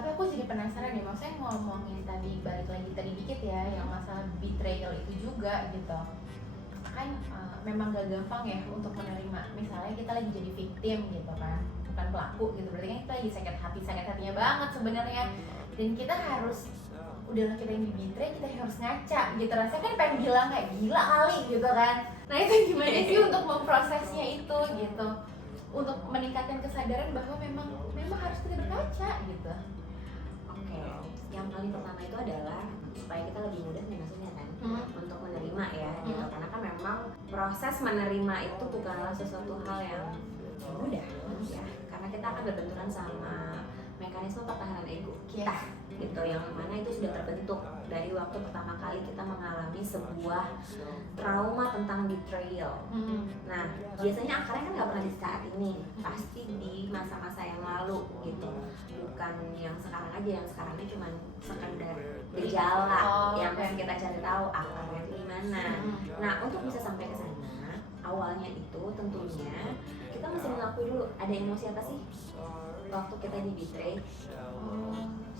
Tapi aku jadi penasaran nih, maksudnya ngomongin tadi, balik lagi tadi dikit ya, yang masalah betrayal itu juga gitu. Kan memang gak gampang ya untuk menerima, misalnya kita lagi jadi victim gitu kan, bukan pelaku gitu, berarti kan kita lagi sakit hatinya banget sebenarnya, dan kita harus udahlah kita yang di-betray, kita harus ngaca gitu, rasanya kan pengen bilang kayak gila kali gitu kan. Nah itu gimana sih untuk memprosesnya itu gitu, untuk meningkatkan kesadaran bahwa memang harus kita berkaca gitu. Oke, yang paling pertama itu adalah supaya kita lebih mudah nih maksudnya kan untuk menerima ya gitu, karena kan memang proses menerima itu bukanlah sesuatu hal yang mudah ya, karena kita akan berbenturan sama mekanisme pertahanan ego kita gitu, yang mana itu sudah terbentuk dari waktu pertama kali kita mengalami sebuah trauma tentang betrayal. Nah, biasanya akarnya kan nggak pernah di saat ini, pasti di masa-masa yang lalu gitu, bukan yang sekarang aja, yang sekarang ini cuma sekedar gejala yang mesti kita cari tahu akarnya di mana. Nah, untuk bisa sampai ke sana, awalnya itu tentunya kita mesti mengakui dulu ada emosi apa sih waktu kita di betray.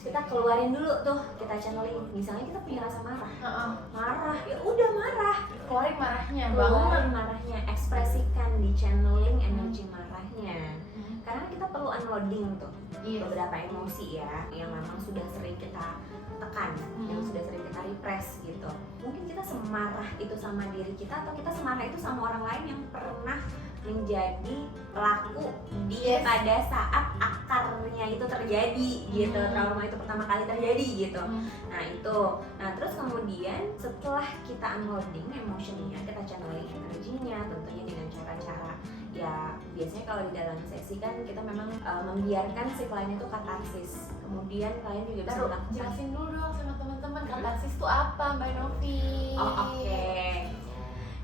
Kita keluarin dulu tuh, kita channeling. Misalnya kita punya rasa marah, ya udah marah, keluarin marahnya, ekspresikan, di channeling energi marahnya. Karena kita perlu unloading tuh beberapa emosi ya, yang memang sudah sering kita tekan, yang sudah sering kita repress gitu. Mungkin kita semarah itu sama diri kita, atau kita semarah itu sama orang lain yang pernah menjadi pelaku pada saat akarnya itu terjadi gitu, trauma itu pertama kali terjadi gitu. Nah terus kemudian setelah kita unloading emotionnya, kita channeling energinya tentunya dengan cara-cara ya, biasanya kalau di dalam sesi kan kita memang membiarkan si klien itu katarsis. Kemudian klien juga bisa melakukan. Jelasin dulu dong sama teman-teman, katarsis itu apa Mbak Novi? Oke.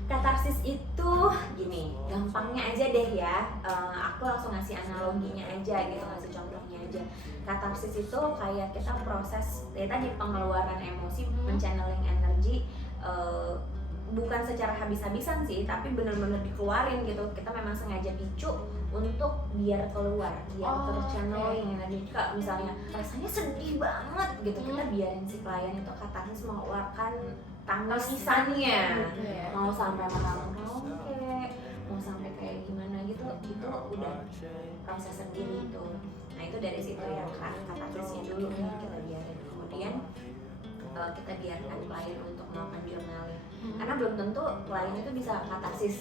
Katarsis itu gini, gampangnya aja deh ya, aku langsung ngasih analoginya aja gitu, ngasih contohnya aja. Katarsis itu kayak kita proses ya tadi, pengeluaran emosi, menchanneling energi, bukan secara habis-habisan sih, tapi benar-benar dikeluarin gitu. Kita memang sengaja picu untuk biar keluar, biar terchanneling energi. Kak, misalnya rasanya sedih banget gitu, kita biarin si klien itu katarsis mengeluarkan tangisannya, mau sampai menangis kayak mau sampai kayak gimana gitu, itu udah proses sendiri itu. Nah itu dari situ ya, katarsisnya dulu nih kita biarin. Kemudian kita biarkan klien untuk melakukan journaling, karena belum tentu klien itu bisa katarsis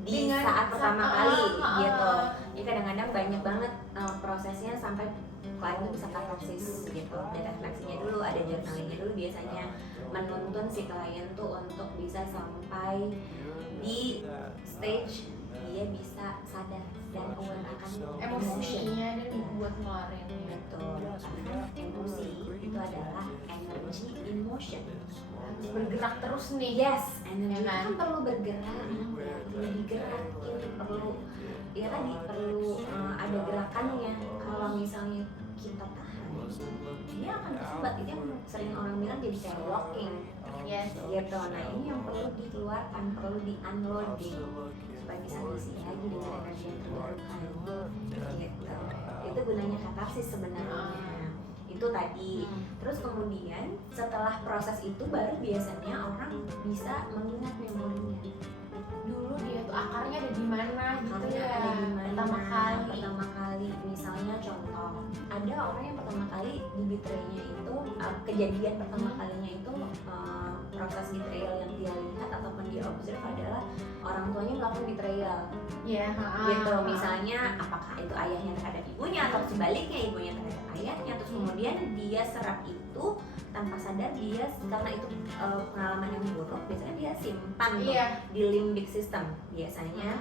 di saat pertama kali gitu. Jadi kadang-kadang banyak banget prosesnya sampai klien itu bisa katarsis gitu. Ada refleksinya dulu, ada journalingnya dulu, biasanya menuntun si klien tuh untuk bisa sampai di stage dia bisa sadar dan aware akan emosinya dan buat ngeluarin gitu. Karena emosi itu adalah energy in motion, bergerak terus nih. Energi kan perlu bergerak, perlu digerakin, perlu ya tadi perlu ada gerakannya. Kalau misalnya kita tahan, dia akan tersumbat. Itu yang sering orang bilang jadi kayak walking gitu. Nah ini yang perlu dikeluarkan, perlu di unloading supaya bisa diisi lagi dengan energi yang terbarukan gitu. Itu gunanya katarsis sebenarnya. Itu tadi. Terus kemudian setelah proses itu baru biasanya orang bisa mengingat memorinya. Dulu dia tuh akarnya ada di mana gitu ya. Ada di mana pertama kali. Misalnya contoh, ada orang yang pertama kali di betraynya itu, kejadian pertama kalinya itu proses betrayal yang dia lihat ataupun dia observe adalah orang tuanya melakukan betrayal. Gitu. Misalnya apakah itu ayahnya terhadap ibunya atau sebaliknya ibunya terhadap ayahnya, terus kemudian dia serap itu tanpa sadar, dia karena itu pengalaman yang buruk, biasanya dia simpan di limbic system biasanya.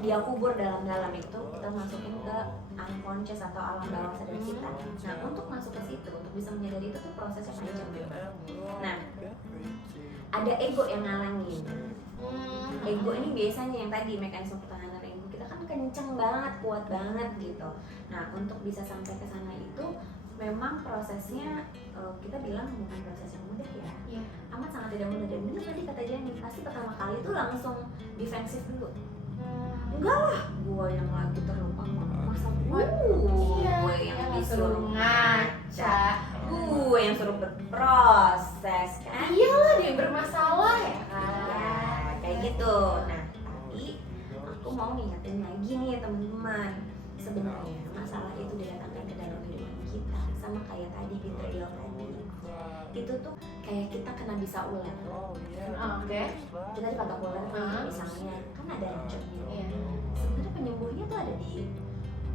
Dia kubur dalam-dalam itu, kita masukin ke unconscious atau alam bawah sadar kita. Nah untuk masuk ke situ, untuk bisa menyadari itu tuh prosesnya panjang banget. Nah ada ego yang ngalangin. Ego ini biasanya yang tadi, mekanisme pertahanan ego kita kan kenceng banget, kuat banget gitu. Nah untuk bisa sampai ke sana itu memang prosesnya kita bilang bukan proses yang mudah ya. Amat sangat tidak mudah. Dan benar tadi kata Jenny, pasti pertama kali itu langsung defensif dulu. Enggak lah, gue yang lagi terlupa, masa gue yang disuruh ngaca ngaca, gue yang suruh berproses kan. Iyalah dia bermasalah ya kan. Ya, kayak gitu. Nah, tapi aku mau ngingetin lagi nih teman-teman, sebenarnya masalah itu didatangkan ke dalam kehidupan kita sama kayak tadi betrayal tadi. Itu tuh kayak kita kena bisa ular. Oke. Kita dipatok ular misalnya, kan ada racunnya. Iya. Sebenarnya penyembuhnya tuh ada di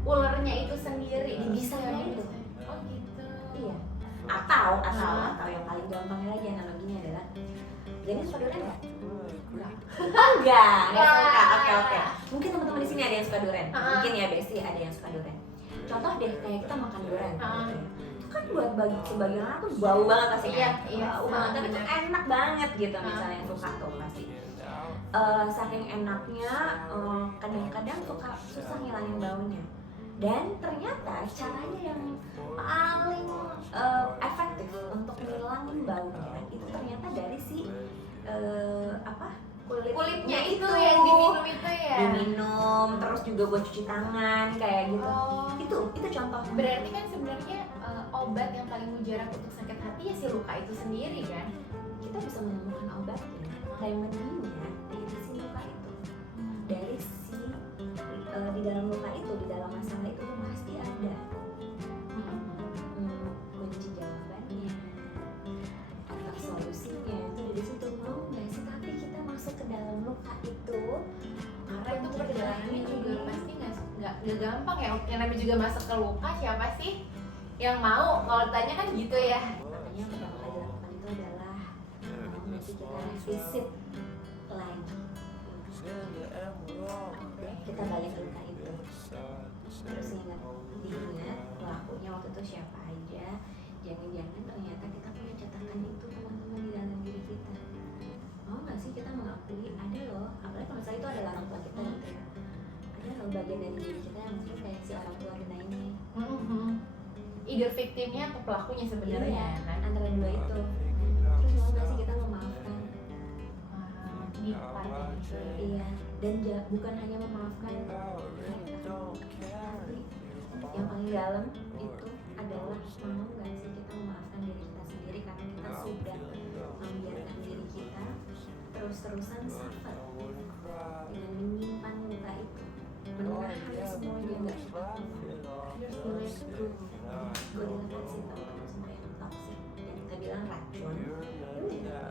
Ularnya itu sendiri Di bisanya itu. Oh gitu. iya. Atau yang paling gampangnya lagi analoginya adalah, jadi suka durian nggak? Enggak suka. Oke. Mungkin teman-teman di sini ada yang suka durian. Mungkin ya Besti ada yang suka durian. Contoh deh kayak kita makan durian. Gitu ya. Itu kan buat sebagian orang tuh bau banget pasti kan. Iya, Bau banget, tapi itu bener. enak banget gitu misalnya yang suka tuh pasti. Saking enaknya, kadang-kadang susah ngilangin baunya. Dan ternyata caranya yang paling efektif untuk ngilangin baunya itu ternyata dari si Kulitnya itu yang diminum itu ya. Diminum, terus juga buat cuci tangan kayak gitu. Oh. Itu contoh. Berarti kan sebenarnya obat yang paling mujarab untuk sakit hati ya si luka itu sendiri kan. Kita bisa menemukan obatnya, remedinya dari si luka itu. Dari si di dalam luka itu, di dalam masalah itu pasti ada kunci jawabannya, atau solusinya itu dari situ. Mau nggak sih? Tapi kita masuk ke dalam luka itu Karena itu perjalanannya juga pasti nggak gampang ya. Yang namanya juga masuk ke luka, siapa sih yang mau? Kalau ditanya kan gitu ya. Makanya yang pertama kali dilakukan itu adalah nanti kita revisit lagi, kita balik ke luka itu, terus diingat pelakunya waktu itu siapa aja. Jangan-jangan ternyata kita punya catatan itu teman-teman di dalam diri kita. Mau nggak sih kita mengakui ada loh, apalagi kalau misalnya itu adalah orang tua kita gitu ya, ada loh bagian dari diri kita yang mungkin kayak si orang tua kita ini. Either victimnya atau pelakunya sebenarnya Iya, kan. antara dua itu. Terus mau nggak sih kita memaafkan? Di part itu. Iya, dan bukan hanya memaafkan mereka, tapi yang paling dalam itu adalah mau nggak sih kita memaafkan diri kita sendiri karena kita sudah membiarkan diri kita terus-terusan suffer dengan menyimpan luka itu, menahan semuanya nggak cepat keluar. Terus gue bilang sih teman-teman semua yang toxic dan kita bilang racun, ya udah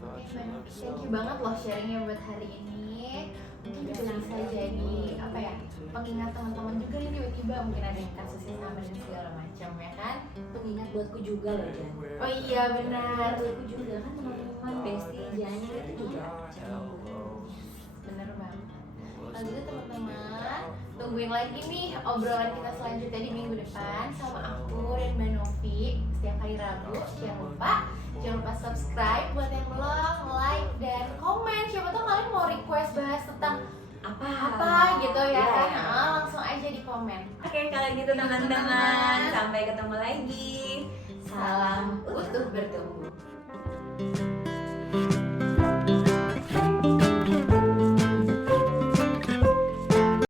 Thank you banget loh sharingnya buat hari ini. Mungkin juga bisa jadi apa ya, pengingat teman-teman juga nih, tiba-tiba mungkin ada yang kasusnya sama dan segala macam ya kan. pengingat buatku juga loh Jan. Oh iya benar. Buatku juga kan teman-teman Besti Jani itu juga Bener banget. Kalau gitu teman-teman, tungguin lagi nih obrolan kita selanjutnya di minggu depan sama aku dan Mbak Novi setiap hari Rabu. Jangan lupa subscribe buat yang belum, like dan komen. Siapa tahu kalian mau request bahas tentang apa gitu ya kan. Langsung aja di komen. Oke, kalau gitu teman-teman, sampai ketemu lagi. Salam utuh bertumbuh.